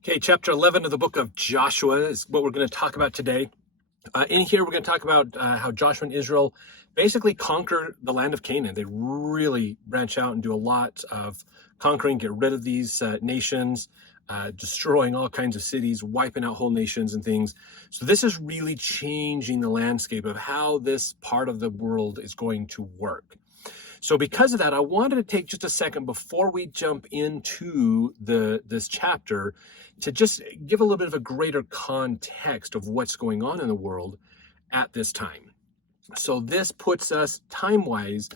Okay, chapter 11 of the book of Joshua is what we're going to talk about today. In here, we're going to talk about how Joshua and Israel basically conquer the land of Canaan. They really branch out and do a lot of conquering, get rid of these nations, destroying all kinds of cities, wiping out whole nations and things. So this is really changing the landscape of how this part of the world is going to work. So because of that, I wanted to take just a second before we jump into this chapter to just give a little bit of a greater context of what's going on in the world at this time. So this puts us time-wise,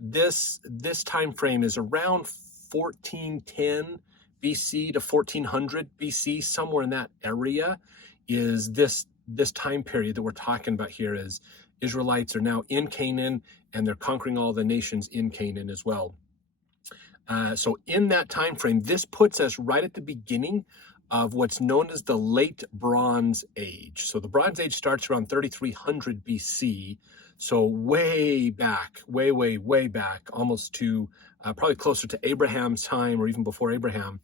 this time frame is around 1410 BC to 1400 BC, somewhere in that area is this time period that we're talking about here. Is Israelites are now in Canaan and they're conquering all the nations in Canaan as well. So in that time frame, this puts us right at the beginning of what's known as the late Bronze Age. So the Bronze Age starts around 3300 BC, so way back, way back, almost to probably closer to Abraham's time or even before Abraham.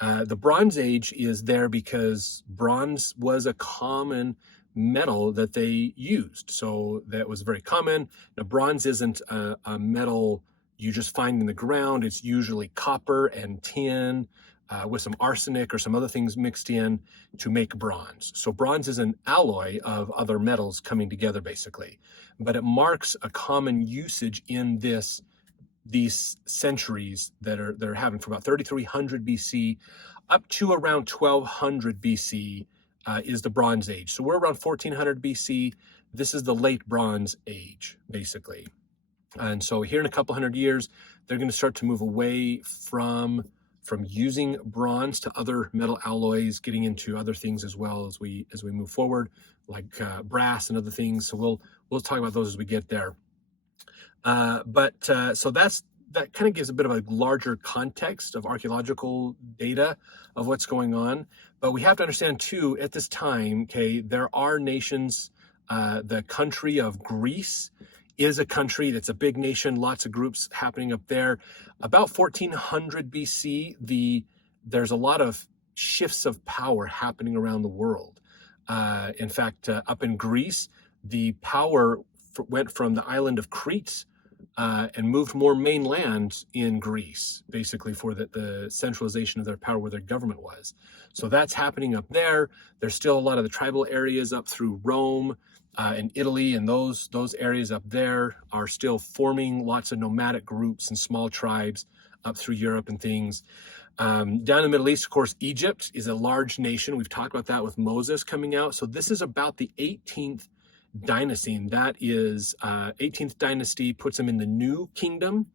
The Bronze Age is there because bronze was a common metal that they used. So that was very common. Now, bronze isn't a metal you just find in the ground. It's usually copper and tin with some arsenic or some other things mixed in to make bronze. So bronze is an alloy of other metals coming together, basically. But it marks a common usage in these centuries that are happening from about 3300 BC up to around 1200 BC. Is the Bronze Age. So we're around 1400 BC. This is the late Bronze Age, basically. And so here in a couple hundred years, they're going to start to move away from using bronze to other metal alloys, getting into other things as well as we move forward, like brass and other things. So we'll talk about those as we get there. So that kind of gives a bit of a larger context of archaeological data of what's going on. But we have to understand too, at this time, okay, there are nations, the country of Greece is a country that's a big nation, lots of groups happening up there. About 1400 BC, there's a lot of shifts of power happening around the world. In fact, up in Greece, the power went from the island of Crete and moved more mainland in Greece, basically for the centralization of their power where their government was. So that's happening up there. There's still a lot of the tribal areas up through Rome and Italy, and those areas up there are still forming lots of nomadic groups and small tribes up through Europe and things. Down in the Middle East, of course, Egypt is a large nation. We've talked about that with Moses coming out. So this is about the 18th Dynasty, and that is 18th Dynasty puts them in the New Kingdom.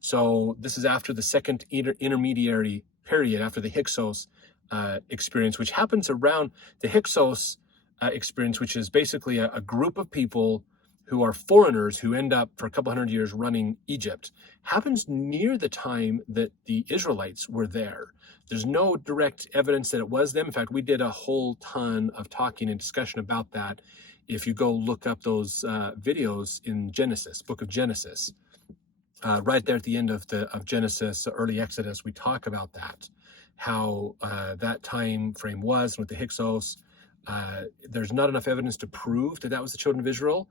So this is after the second intermediary period, after the Hyksos experience, which happens around the Hyksos experience, which is basically a group of people who are foreigners who end up for a couple hundred years running Egypt. Happens near the time that the Israelites were there. There's no direct evidence that it was them. In fact, we did a whole ton of talking and discussion about that. If you go look up those videos in Genesis, book of Genesis, right there at the end of Genesis, early Exodus, we talk about that, how that time frame was with the Hyksos. There's not enough evidence to prove that was the children of Israel.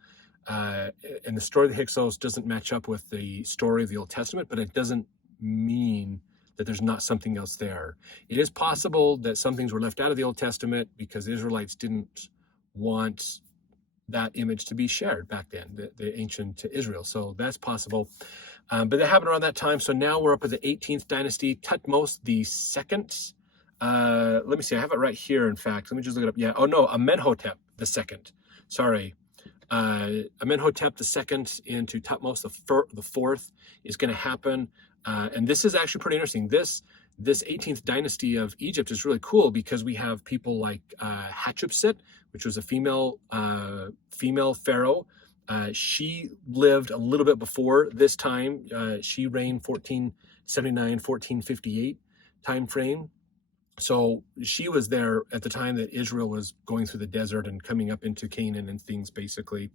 And the story of the Hyksos doesn't match up with the story of the Old Testament, but it doesn't mean that there's not something else there. It is possible that some things were left out of the Old Testament because the Israelites didn't want that image to be shared back then, the ancient Israel. So that's possible. But that happened around that time. So now we're up with the 18th dynasty, Thutmose the second. Let me see, I have it right here, in fact. Let me just look it up. Yeah, oh no, Amenhotep the second. Sorry. Amenhotep the second into Thutmose the fourth is going to happen. And this is actually pretty interesting. This 18th dynasty of Egypt is really cool because we have people like Hatshepsut, which was a female pharaoh. She lived a little bit before this time. She reigned 1479, 1458 time frame. So she was there at the time that Israel was going through the desert and coming up into Canaan and things, basically.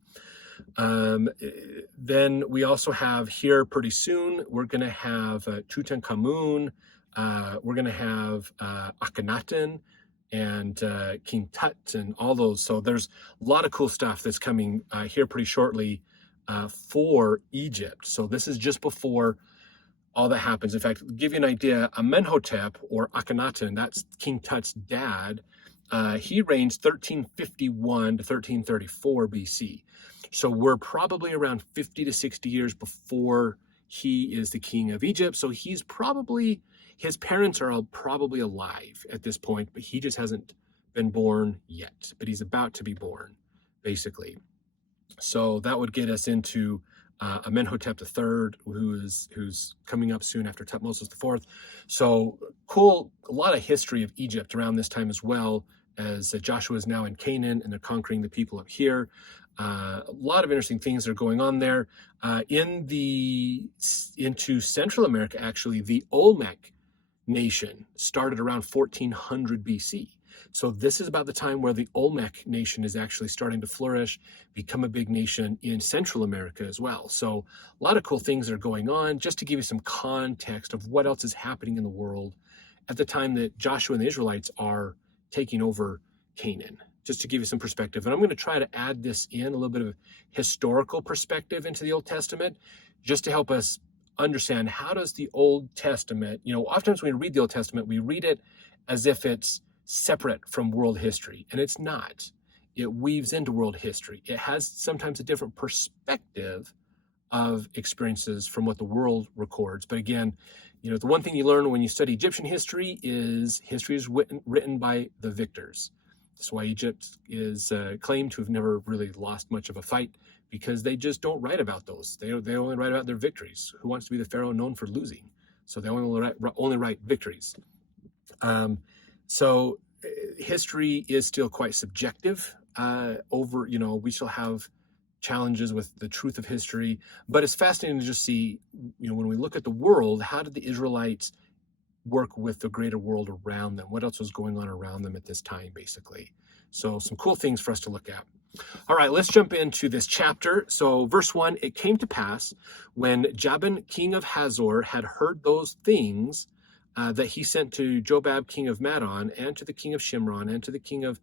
Then we also have here pretty soon, we're going to have Tutankhamun, we're going to have Akhenaten and King Tut and all those. So there's a lot of cool stuff that's coming here pretty shortly for Egypt. So this is just before all that happens. In fact, to give you an idea, Amenhotep or Akhenaten, that's King Tut's dad, he reigned 1351 to 1334 BC. So we're probably around 50 to 60 years before he is the king of Egypt. So he's probably, his parents are all probably alive at this point, but he just hasn't been born yet. But he's about to be born, basically. So that would get us into Amenhotep III, who's coming up soon after Tutmosis IV. So cool, a lot of history of Egypt around this time as well, as Joshua is now in Canaan and they're conquering the people up here. A lot of interesting things that are going on there. Into Central America, actually, the Olmec nation started around 1400 BC. So this is about the time where the Olmec nation is actually starting to flourish, become a big nation in Central America as well. So a lot of cool things that are going on. Just to give you some context of what else is happening in the world at the time that Joshua and the Israelites are taking over Canaan, just to give you some perspective. And I'm going to try to add this in, a little bit of historical perspective into the Old Testament, just to help us understand how does the Old Testament, oftentimes when we read the Old Testament, we read it as if it's separate from world history, and it's not. It weaves into world history. It has sometimes a different perspective of experiences from what the world records. But again, the one thing you learn when you study Egyptian history is written by the victors. That's why Egypt is claimed to have never really lost much of a fight, because they just don't write about those. They only write about their victories. Who wants to be the pharaoh known for losing? So they only write victories. So history is still quite subjective. We still have challenges with the truth of history, but it's fascinating to just see, when we look at the world, how did the Israelites work with the greater world around them? What else was going on around them at this time, basically? So some cool things for us to look at. All right, let's jump into this chapter. So verse 1, it came to pass when Jabin, king of Hazor, had heard those things, that he sent to Jobab, king of Madon, and to the king of Shimron, and to the king of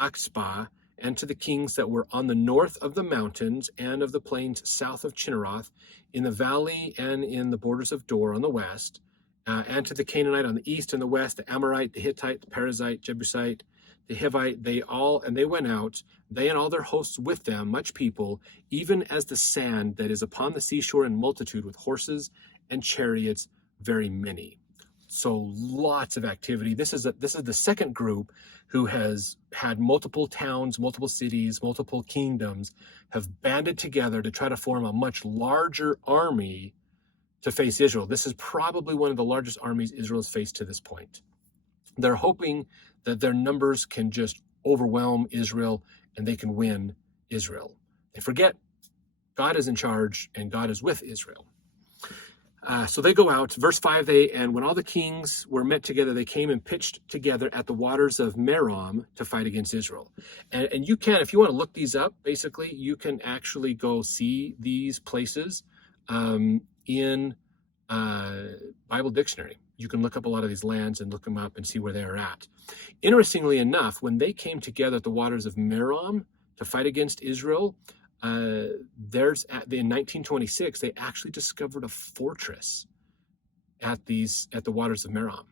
Akspah, and to the kings that were on the north of the mountains and of the plains south of Chinneroth, in the valley and in the borders of Dor on the west, and to the Canaanite on the east and the west, the Amorite, the Hittite, the Perizzite, Jebusite, the Hivite, they went out, they and all their hosts with them, much people, even as the sand that is upon the seashore in multitude, with horses and chariots, very many. So lots of activity. This is the second group who has had multiple towns, multiple cities, multiple kingdoms, have banded together to try to form a much larger army to face Israel. This is probably one of the largest armies Israel has faced to this point. They're hoping that their numbers can just overwhelm Israel and they can win Israel. They forget God is in charge and God is with Israel. So they go out, verse 5, and when all the kings were met together, they came and pitched together at the waters of Merom to fight against Israel. And you can, if you want to look these up, basically, you can actually go see these places in Bible Dictionary. You can look up a lot of these lands and look them up and see where they are at. Interestingly enough, when they came together at the waters of Merom to fight against Israel, in 1926, they actually discovered a fortress at the waters of Merom.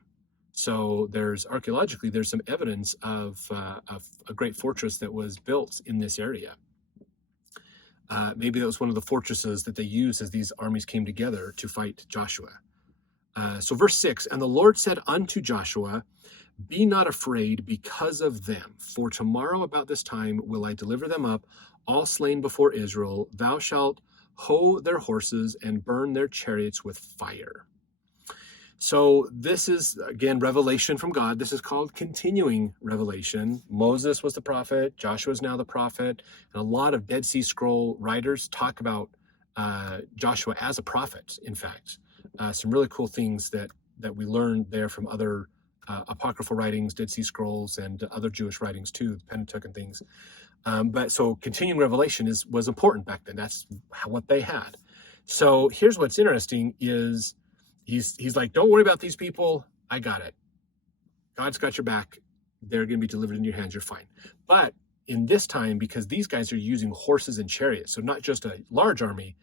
So archaeologically, there's some evidence of a great fortress that was built in this area. Maybe that was one of the fortresses that they used as these armies came together to fight Joshua. So verse 6, and the Lord said unto Joshua, be not afraid because of them, for tomorrow about this time will I deliver them up, all slain before Israel. Thou shalt hoe their horses and burn their chariots with fire. So this is, again, revelation from God. This is called continuing revelation. Moses was the prophet. Joshua is now the prophet. And a lot of Dead Sea Scroll writers talk about Joshua as a prophet, in fact. Some really cool things that we learned there from other apocryphal writings, Dead Sea Scrolls, and other Jewish writings too, the Pentateuch and things. But so continuing revelation was important back then. That's what they had. So here's what's interesting is he's like, don't worry about these people. I got it. God's got your back. They're going to be delivered in your hands. You're fine. But in this time, because these guys are using horses and chariots, so not just a large army,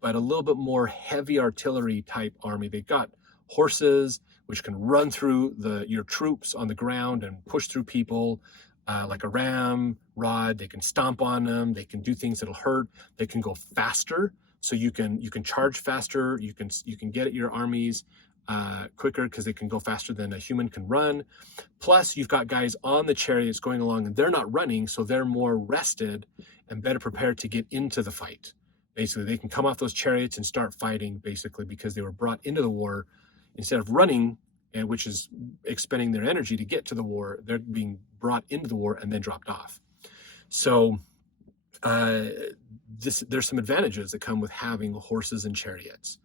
but a little bit more heavy artillery type army. They've got horses which can run through your troops on the ground and push through people like a ram rod. They can stomp on them. They can do things that'll hurt. They can go faster, so you can charge faster. You can get at your armies quicker because they can go faster than a human can run. Plus, you've got guys on the chariots going along, and they're not running, so they're more rested and better prepared to get into the fight. Basically, they can come off those chariots and start fighting, basically, because they were brought into the war. Instead of running, and which is expending their energy to get to the war, they're being brought into the war and then dropped off. So there's some advantages that come with having horses and chariots.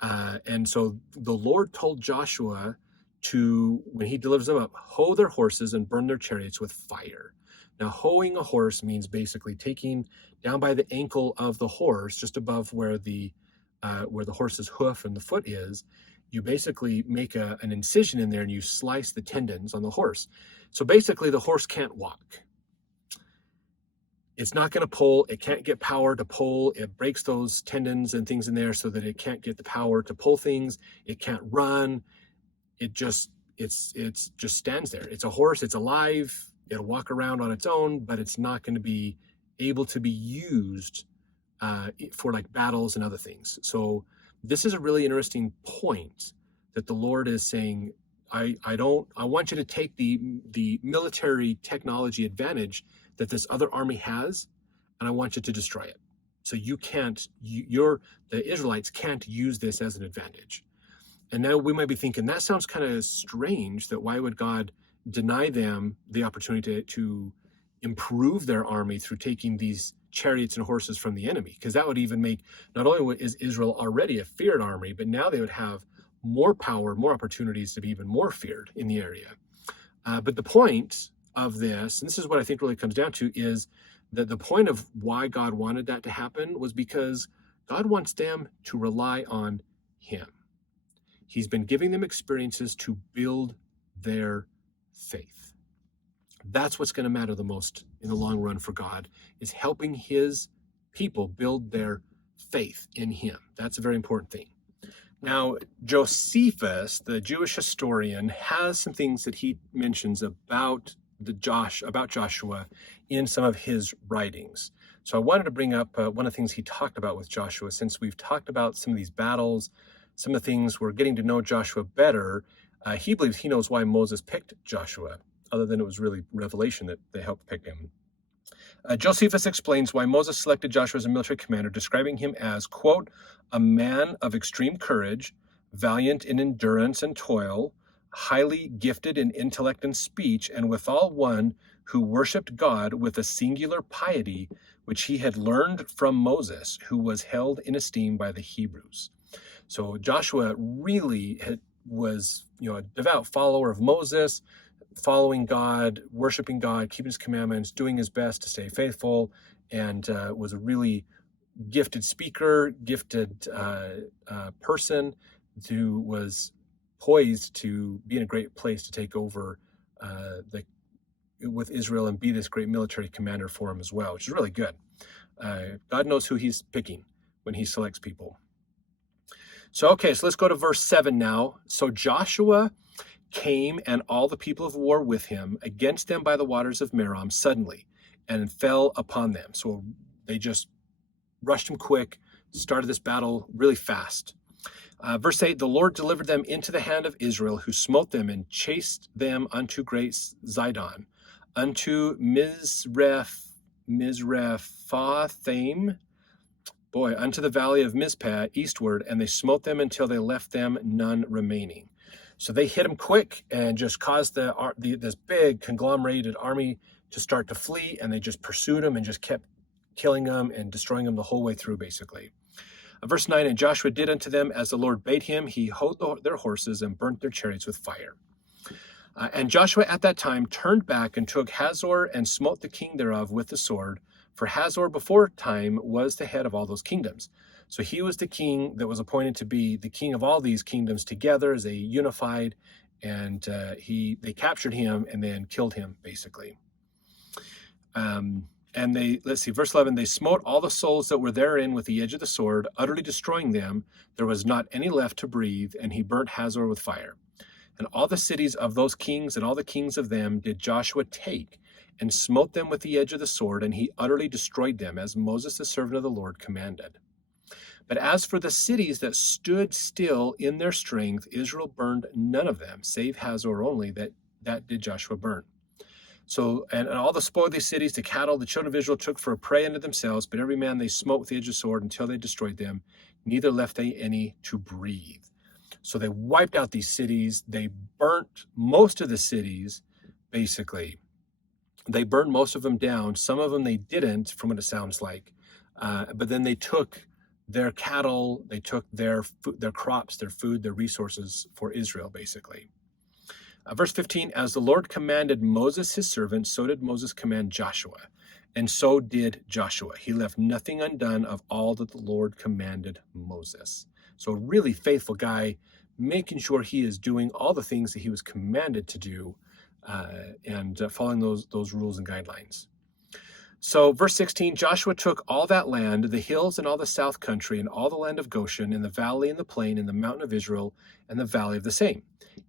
And so the Lord told Joshua to, when he delivers them up, hoe their horses and burn their chariots with fire. Now, hoeing a horse means basically taking down by the ankle of the horse, just above where the horse's hoof and the foot is. You basically make an incision in there and you slice the tendons on the horse. So basically the horse can't walk. It's not going to pull. It can't get power to pull. It breaks those tendons and things in there so that it can't get the power to pull things. It can't run. It just stands there. It's a horse. It's alive. It'll walk around on its own, but it's not going to be able to be used for like battles and other things. So this is a really interesting point that the Lord is saying, I want you to take the military technology advantage that this other army has, and I want you to destroy it. So the Israelites can't use this as an advantage. And now we might be thinking, that sounds kind of strange, that why would God deny them the opportunity to improve their army through taking these chariots and horses from the enemy? Because that would even make, not only is Israel already a feared army, but now they would have more power, more opportunities to be even more feared in the area. But the point of this, and this is what I think really comes down to, is that the point of why God wanted that to happen was because God wants them to rely on him. He's been giving them experiences to build their faith. That's what's going to matter the most in the long run for God, is helping his people build their faith in him. That's a very important thing. Now, Josephus, the Jewish historian, has some things that he mentions about Joshua in some of his writings. So I wanted to bring up one of the things he talked about with Joshua, since we've talked about some of these battles, some of the things we're getting to know Joshua better. He believes he knows why Moses picked Joshua, other than it was really revelation that helped pick him. Josephus explains why Moses selected Joshua as a military commander, describing him as, quote, a man of extreme courage, valiant in endurance and toil, highly gifted in intellect and speech, and withal one who worshipped God with a singular piety, which he had learned from Moses, who was held in esteem by the Hebrews. So Joshua really was, a devout follower of Moses, following God, worshiping God, keeping his commandments, doing his best to stay faithful, and was a really gifted speaker, gifted person who was poised to be in a great place to take over with Israel and be this great military commander for him as well, which is really good. God knows who he's picking when he selects people. So let's go to verse 7 now. So Joshua came and all the people of war with him against them by the waters of Merom suddenly and fell upon them. So they just rushed him quick, started this battle really fast. Verse 8, the Lord delivered them into the hand of Israel, who smote them and chased them unto great Zidon, unto Mizrephathaim, unto the valley of Mizpah eastward, and they smote them until they left them none remaining. So they hit him quick and just caused this big conglomerated army to start to flee, and they just pursued him and just kept killing them and destroying them the whole way through, basically. Verse 9, and Joshua did unto them as the Lord bade him. He hoed their horses and burnt their chariots with fire. And Joshua at that time turned back and took Hazor and smote the king thereof with the sword, for Hazor before time was the head of all those kingdoms. So he was the king that was appointed to be the king of all these kingdoms together as a unified and they captured him and then killed him, basically. And let's see, verse 11, they smote all the souls that were therein with the edge of the sword, utterly destroying them. There was not any left to breathe, and he burnt Hazor with fire. And all the cities of those kings and all the kings of them did Joshua take, and smote them with the edge of the sword, and he utterly destroyed them, as Moses the servant of the Lord commanded. But as for the cities that stood still in their strength, Israel burned none of them, save Hazor only, that did Joshua burn. So, and all the spoil of these cities, the cattle, the children of Israel took for a prey unto themselves, but every man they smote with the edge of the sword until they destroyed them, neither left they any to breathe. So they wiped out these cities. They burnt most of the cities, basically. They burned most of them down. Some of them they didn't, from what it sounds like. But then they took their cattle, they took their crops, their food, their resources for Israel, basically. Verse 15, as the Lord commanded Moses his servant, so did Moses command Joshua. And so did Joshua. He left nothing undone of all that the Lord commanded Moses. So a really faithful guy, making sure he is doing all the things that he was commanded to do, and following those rules and guidelines. So verse 16, Joshua took all that land, the hills and all the south country, and all the land of Goshen, and the valley and the plain, and the mountain of Israel, and the valley of the same,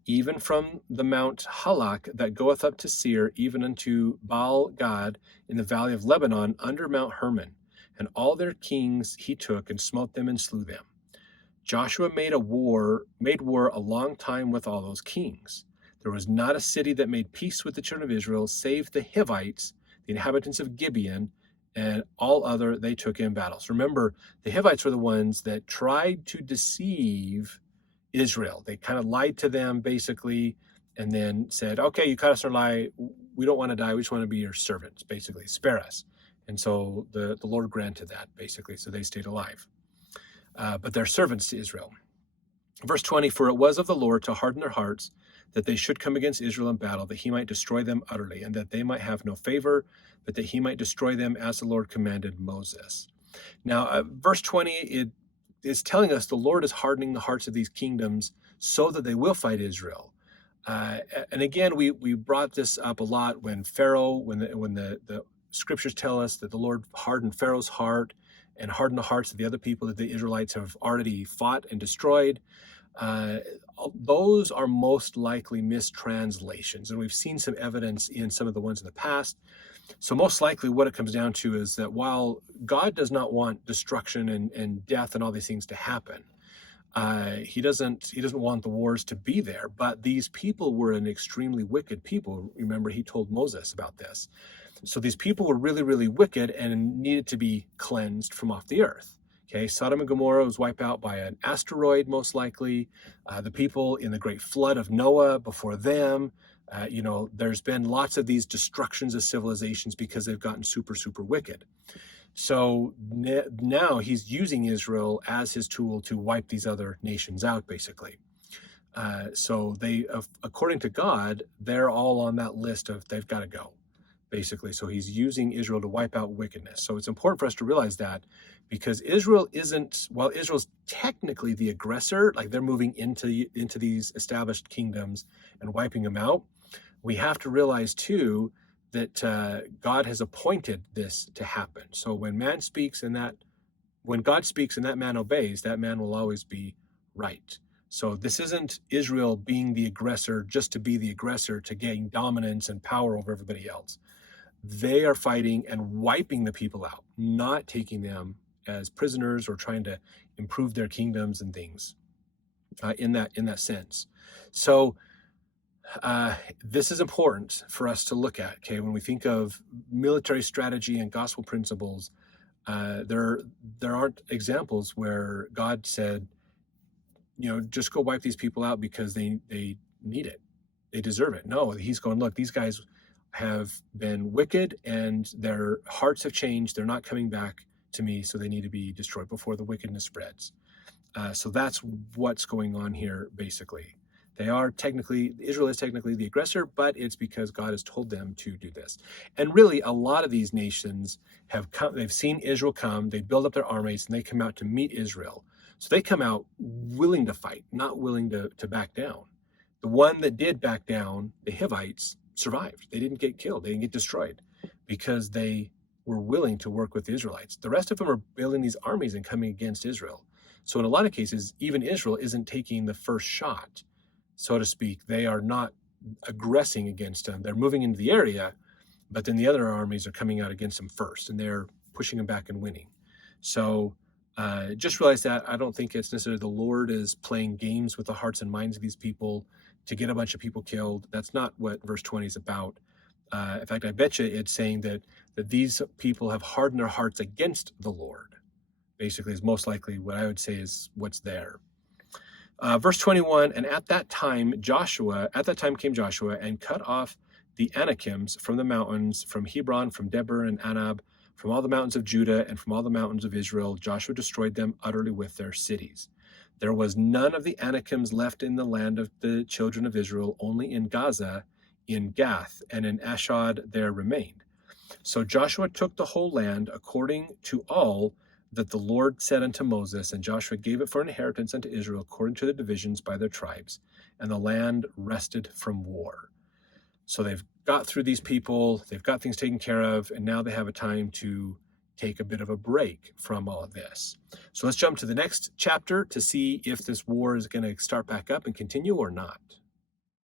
even from the Mount Halak that goeth up to Seir, even unto Baal Gad in the valley of Lebanon, under Mount Hermon. And all their kings he took, and smote them and slew them. Joshua made war a long time with all those kings. There was not a city that made peace with the children of Israel, save the Hivites, the inhabitants of Gibeon, and all other they took in battles. Remember, the Hivites were the ones that tried to deceive Israel. They kind of lied to them, basically, and then said, okay, you caught us in a lie. We don't want to die. We just want to be your servants, basically. Spare us. And so the Lord granted that, basically, so they stayed alive. But they're servants to Israel. Verse 20, for it was of the Lord to harden their hearts, that they should come against Israel in battle, that he might destroy them utterly, and that they might have no favor, but that he might destroy them as the Lord commanded Moses. Now, verse 20, it is telling us the Lord is hardening the hearts of these kingdoms so that they will fight Israel. And again, we brought this up a lot when the scriptures tell us that the Lord hardened Pharaoh's heart and hardened the hearts of the other people that the Israelites have already fought and destroyed. Those are most likely mistranslations, and we've seen some evidence in some of the ones in the past. So most likely what it comes down to is that while God does not want destruction and death and all these things to happen, he doesn't want the wars to be there, but these people were an extremely wicked people. Remember, he told Moses about this. So these people were really, really wicked and needed to be cleansed from off the earth. Okay, Sodom and Gomorrah was wiped out by an asteroid, most likely. The people in the great flood of Noah before them, there's been lots of these destructions of civilizations because they've gotten super, super wicked. So now he's using Israel as his tool to wipe these other nations out, basically. So they, according to God, they're all on that list of they've got to go, basically. So he's using Israel to wipe out wickedness. So it's important for us to realize that, because while Israel's technically the aggressor, like they're moving into these established kingdoms and wiping them out, we have to realize too that God has appointed this to happen. So when God speaks and that man obeys, that man will always be right. So this isn't Israel being the aggressor just to be the aggressor, to gain dominance and power over everybody else. They are fighting and wiping the people out, not taking them as prisoners or trying to improve their kingdoms and things in that sense. So this is important for us to look at. Okay, when we think of military strategy and gospel principles, there aren't examples where God said, just go wipe these people out because they need it, they deserve it. No, he's going, look, these guys have been wicked and their hearts have changed. They're not coming back to me, so they need to be destroyed before the wickedness spreads. So that's what's going on here, basically. Israel is technically the aggressor, but it's because God has told them to do this. And really, a lot of these nations have come, they've seen Israel come, they build up their armies, and they come out to meet Israel. So they come out willing to fight, not willing to back down. The one that did back down, the Hivites, survived. They didn't get killed. They didn't get destroyed because they were willing to work with the Israelites. The rest of them are building these armies and coming against Israel. So in a lot of cases, even Israel isn't taking the first shot, so to speak. They are not aggressing against them. They're moving into the area, but then the other armies are coming out against them first, and they're pushing them back and winning. So just realize that. I don't think it's necessarily the Lord is playing games with the hearts and minds of these people to get a bunch of people killed. That's not what verse 20 is about. In fact, I bet you it's saying that these people have hardened their hearts against the Lord, basically, is most likely what I would say is what's there. Verse 21, and at that time came Joshua and cut off the Anakims from the mountains, from Hebron, from Debir and Anab, from all the mountains of Judah and from all the mountains of Israel. Joshua destroyed them utterly with their cities. There was none of the Anakims left in the land of the children of Israel, only in Gaza, in Gath, and in Ashdod there remained. So Joshua took the whole land according to all that the Lord said unto Moses, and Joshua gave it for an inheritance unto Israel according to the divisions by their tribes, and the land rested from war. So they've got through these people, they've got things taken care of, and now they have a time to take a bit of a break from all of this. So let's jump to the next chapter to see if this war is going to start back up and continue or not.